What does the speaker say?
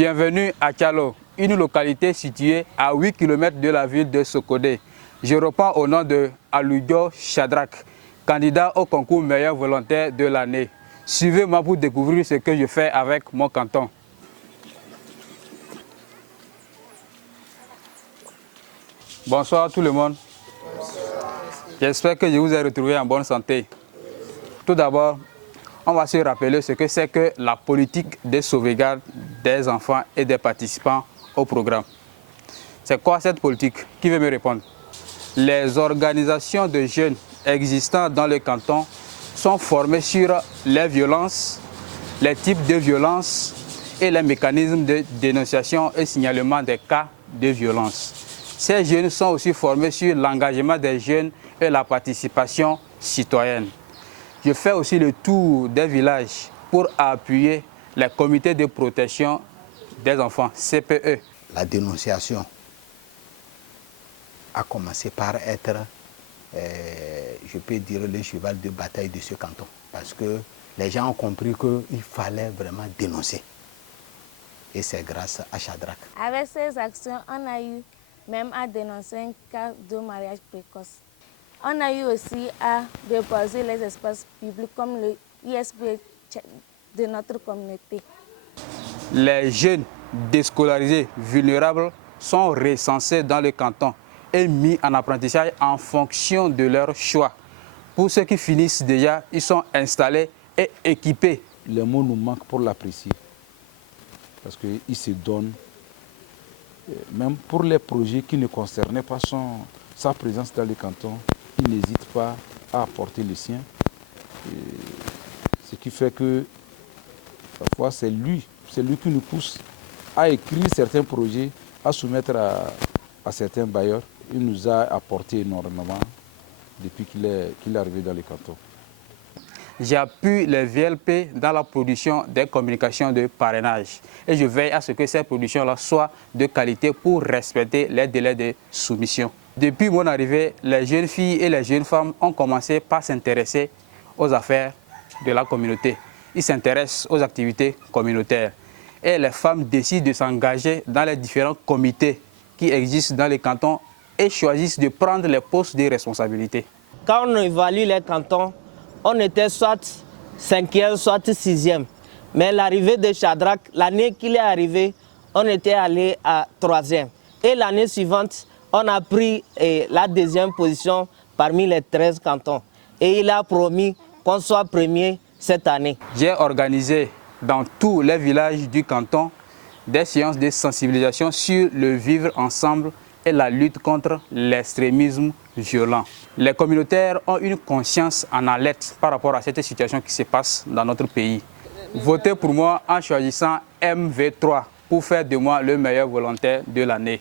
Bienvenue à Kialo, une localité située à 8 km de la ville de Sokodé. Je reprends au nom de Aludio Shadrack, candidat au concours meilleur volontaire de l'année. Suivez-moi pour découvrir ce que je fais avec mon canton. Bonsoir tout le monde. J'espère que je vous ai retrouvé en bonne santé. Tout d'abord, on va se rappeler ce que c'est que la politique de sauvegarde des enfants et des participants au programme. C'est quoi cette politique? Qui veut me répondre? Les organisations de jeunes existant dans le canton sont formées sur les violences, les types de violences et les mécanismes de dénonciation et signalement des cas de violence. Ces jeunes sont aussi formés sur l'engagement des jeunes et la participation citoyenne. Je fais aussi le tour des villages pour appuyer les comités de protection des enfants, CPE. La dénonciation a commencé par être, je peux dire, le cheval de bataille de ce canton. Parce que les gens ont compris qu'il fallait vraiment dénoncer. Et c'est grâce à Shadrack. Avec ces actions, on a eu même à dénoncer un cas de mariage précoce. On a eu aussi à déposer les espaces publics comme le ISP de notre communauté. Les jeunes déscolarisés vulnérables sont recensés dans le canton et mis en apprentissage en fonction de leur choix. Pour ceux qui finissent déjà, ils sont installés et équipés. Les mots nous manquent pour l'apprécier parce qu'il se donne, même pour les projets qui ne concernaient pas sa présence dans le canton, il n'hésite pas à apporter le sien. Ce qui fait que parfois c'est lui qui nous pousse à écrire certains projets, à soumettre à certains bailleurs. Il nous a apporté énormément depuis qu'il est arrivé dans le canton. J'appuie les VLP dans la production des communications de parrainage et je veille à ce que ces productions-là soient de qualité pour respecter les délais de soumission. Depuis mon arrivée, les jeunes filles et les jeunes femmes ont commencé par s'intéresser aux affaires de la communauté. Ils s'intéressent aux activités communautaires et les femmes décident de s'engager dans les différents comités qui existent dans les cantons et choisissent de prendre les postes de responsabilité. Quand on évalue les cantons, on était soit 5e, soit 6e. Mais l'arrivée de Shadrack, l'année qu'il est arrivé, on était allé à 3e. Et l'année suivante, on a pris la 2e position parmi les 13 cantons. Et il a promis qu'on soit premier cette année. J'ai organisé dans tous les villages du canton des séances de sensibilisation sur le vivre ensemble et la lutte contre l'extrémisme violent. Les communautaires ont une conscience en alerte par rapport à cette situation qui se passe dans notre pays. Votez pour moi en choisissant MV3 pour faire de moi le meilleur volontaire de l'année.